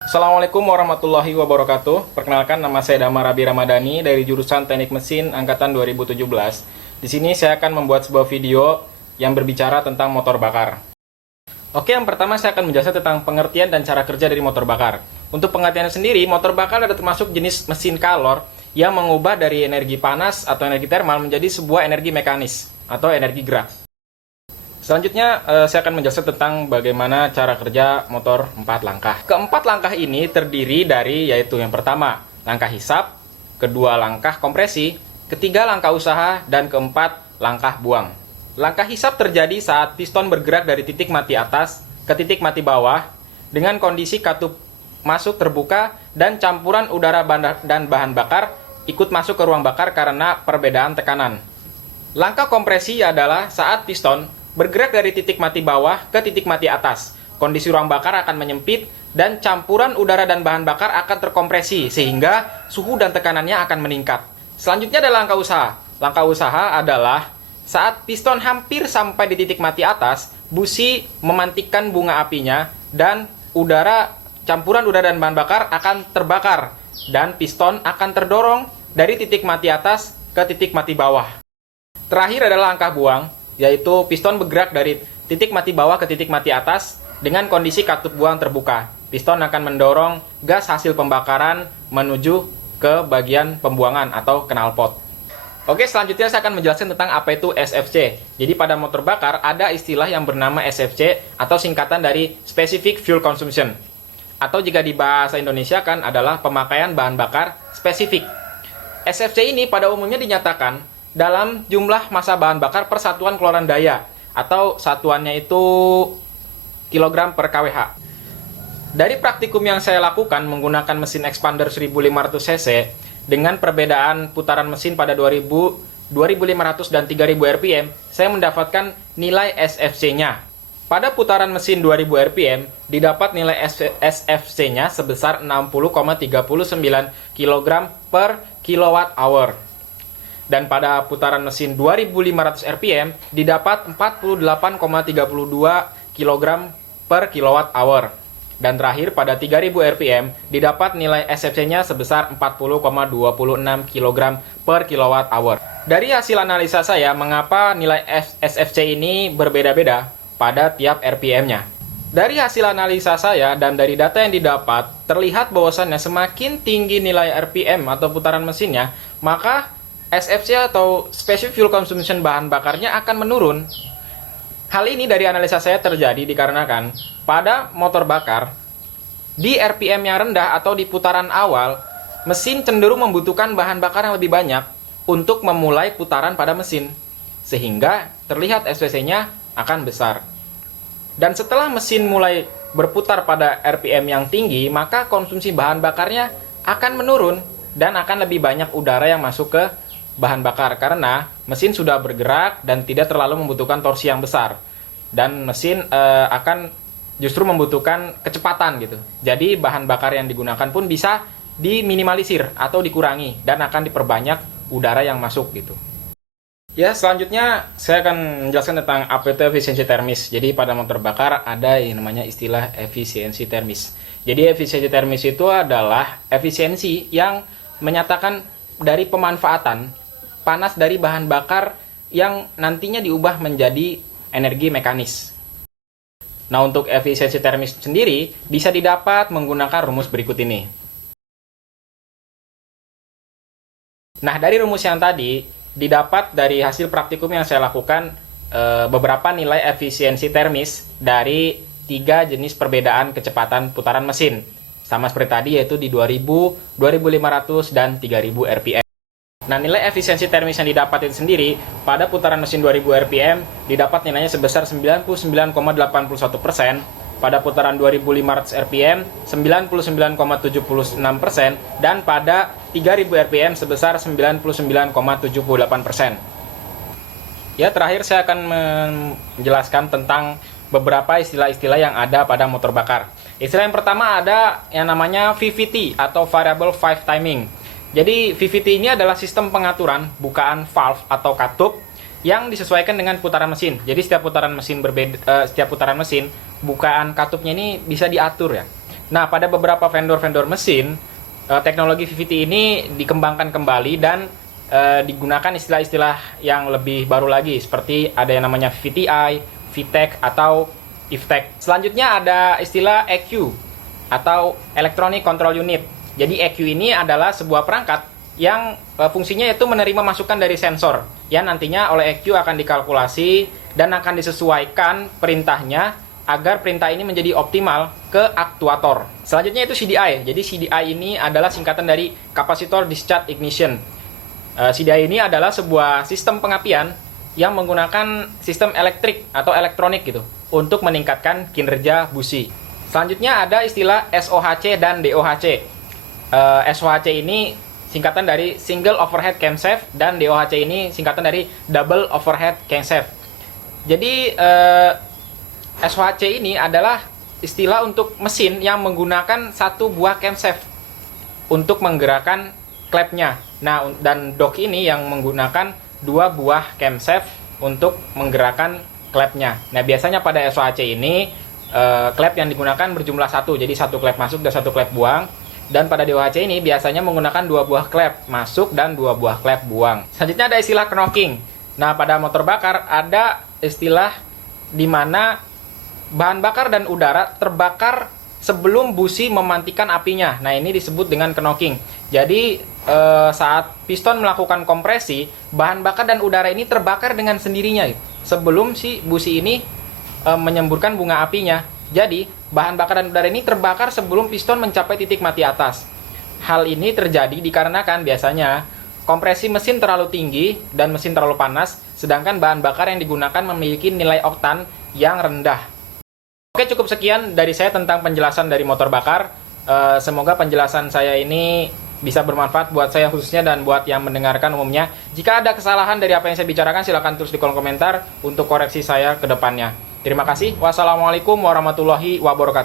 Assalamualaikum warahmatullahi wabarakatuh. Perkenalkan, nama saya Damar Rabi Ramadhani dari jurusan Teknik Mesin angkatan 2017. Di sini saya akan membuat sebuah video yang berbicara tentang motor bakar. Oke, yang pertama saya akan menjelaskan tentang pengertian dan cara kerja dari motor bakar. Untuk pengertiannya sendiri, motor bakar adalah termasuk jenis mesin kalor yang mengubah dari energi panas atau energi termal menjadi sebuah energi mekanis atau energi gerak. Selanjutnya, saya akan menjelaskan tentang bagaimana cara kerja motor 4 langkah. Keempat langkah ini terdiri dari, yaitu yang pertama, langkah hisap, kedua, langkah kompresi, ketiga, langkah usaha, dan keempat, langkah buang. Langkah hisap terjadi saat piston bergerak dari titik mati atas ke titik mati bawah dengan kondisi katup masuk terbuka dan campuran udara dan bahan bakar ikut masuk ke ruang bakar karena perbedaan tekanan. Langkah kompresi adalah saat piston bergerak dari titik mati bawah ke titik mati atas. Kondisi ruang bakar akan menyempit dan campuran udara dan bahan bakar akan terkompresi sehingga suhu dan tekanannya akan meningkat. Selanjutnya adalah langkah usaha. Langkah usaha adalah saat piston hampir sampai di titik mati atas, busi memantikkan bunga apinya dan campuran udara dan bahan bakar akan terbakar dan piston akan terdorong dari titik mati atas ke titik mati bawah. Terakhir adalah langkah buang, yaitu piston bergerak dari titik mati bawah ke titik mati atas dengan kondisi katup buang terbuka. Piston akan mendorong gas hasil pembakaran menuju ke bagian pembuangan atau knalpot. Oke, selanjutnya saya akan menjelaskan tentang apa itu SFC. Jadi pada motor bakar ada istilah yang bernama SFC atau singkatan dari Specific Fuel Consumption. Atau jika di bahasa Indonesia kan adalah pemakaian bahan bakar spesifik. SFC ini pada umumnya dinyatakan dalam jumlah massa bahan bakar per satuan keluaran daya, atau satuannya itu kilogram per kWh. Dari praktikum yang saya lakukan menggunakan mesin expander 1500 cc dengan perbedaan putaran mesin pada 2000, 2500 dan 3000 rpm, saya mendapatkan nilai SFC-nya. Pada putaran mesin 2000 rpm, didapat nilai SFC-nya sebesar 60,39 kg per kWh. Dan pada putaran mesin 2500 rpm didapat 48,32 kg per kWh. Dan terakhir pada 3000 rpm didapat nilai SFC-nya sebesar 40,26 kg per kWh. Dari hasil analisa saya, mengapa nilai SFC ini berbeda-beda pada tiap rpm-nya. Dari hasil analisa saya dan dari data yang didapat, terlihat bahwasannya semakin tinggi nilai rpm atau putaran mesinnya, maka SFC atau Specific Fuel Consumption bahan bakarnya akan menurun. Hal ini dari analisa saya terjadi dikarenakan pada motor bakar, di RPM yang rendah atau di putaran awal, mesin cenderung membutuhkan bahan bakar yang lebih banyak untuk memulai putaran pada mesin, sehingga terlihat SFC-nya akan besar. Dan setelah mesin mulai berputar pada RPM yang tinggi, maka konsumsi bahan bakarnya akan menurun dan akan lebih banyak udara yang masuk ke bahan bakar karena mesin sudah bergerak dan tidak terlalu membutuhkan torsi yang besar, dan mesin akan justru membutuhkan kecepatan gitu. Jadi bahan bakar yang digunakan pun bisa diminimalisir atau dikurangi dan akan diperbanyak udara yang masuk gitu. Ya, selanjutnya saya akan menjelaskan tentang apa itu efisiensi termis. Jadi pada motor bakar ada yang namanya istilah efisiensi termis. Jadi efisiensi termis itu adalah efisiensi yang menyatakan dari pemanfaatan panas dari bahan bakar yang nantinya diubah menjadi energi mekanis. Nah, untuk efisiensi termis sendiri bisa didapat menggunakan rumus berikut ini. Nah, dari rumus yang tadi didapat dari hasil praktikum yang saya lakukan beberapa nilai efisiensi termis dari 3 jenis perbedaan kecepatan putaran mesin. Sama seperti tadi, yaitu di 2000, 2500, dan 3000 rpm. Nah, nilai efisiensi termis yang didapat itu sendiri pada putaran mesin 2000 rpm didapat nilainya sebesar 99,81%, pada putaran 2500 rpm 99,76%, dan pada 3000 rpm sebesar 99,78%. Ya, terakhir saya akan menjelaskan tentang beberapa istilah-istilah yang ada pada motor bakar. Istilah yang pertama ada yang namanya VVT atau Variable Valve Timing. Jadi VVT ini adalah sistem pengaturan bukaan valve atau katup yang disesuaikan dengan putaran mesin. Jadi setiap putaran mesin bukaan katupnya ini bisa diatur ya. Nah, pada beberapa vendor-vendor mesin, teknologi VVT ini dikembangkan kembali dan digunakan istilah-istilah yang lebih baru lagi, seperti ada yang namanya VVTi, VTEC, atau IFTEC. Selanjutnya ada istilah EQ atau Electronic Control Unit. Jadi EQ ini adalah sebuah perangkat yang fungsinya itu menerima masukan dari sensor, yang nantinya oleh EQ akan dikalkulasi dan akan disesuaikan perintahnya agar perintah ini menjadi optimal ke aktuator. Selanjutnya itu CDI. Jadi CDI ini adalah singkatan dari Capacitor Discharge Ignition. CDI ini adalah sebuah sistem pengapian yang menggunakan sistem elektrik atau elektronik gitu untuk meningkatkan kinerja busi. Selanjutnya ada istilah SOHC dan DOHC. SOHC ini singkatan dari Single Overhead Camshaft dan DOHC ini singkatan dari Double Overhead Camshaft. Jadi SOHC ini adalah istilah untuk mesin yang menggunakan satu buah camshaft untuk menggerakkan klepnya. Nah, dan dok ini yang menggunakan dua buah camshaft untuk menggerakkan klepnya. Nah, biasanya pada SOHC ini klep yang digunakan berjumlah satu, jadi satu klep masuk dan satu klep buang. Dan pada DOHC ini biasanya menggunakan dua buah klep masuk dan dua buah klep buang. Selanjutnya ada istilah knocking. Nah, pada motor bakar ada istilah di mana bahan bakar dan udara terbakar sebelum busi memantikan apinya. Nah, ini disebut dengan knocking. Jadi saat piston melakukan kompresi, bahan bakar dan udara ini terbakar dengan sendirinya sebelum si busi ini menyemburkan bunga apinya. Jadi bahan bakar dan udara ini terbakar sebelum piston mencapai titik mati atas. Hal ini terjadi dikarenakan biasanya kompresi mesin terlalu tinggi dan mesin terlalu panas, sedangkan bahan bakar yang digunakan memiliki nilai oktan yang rendah. Oke, cukup sekian dari saya tentang penjelasan dari motor bakar. Semoga penjelasan saya ini bisa bermanfaat buat saya khususnya dan buat yang mendengarkan umumnya. Jika ada kesalahan dari apa yang saya bicarakan, silahkan tulis di kolom komentar untuk koreksi saya ke depannya. Terima kasih. Wassalamualaikum warahmatullahi wabarakatuh.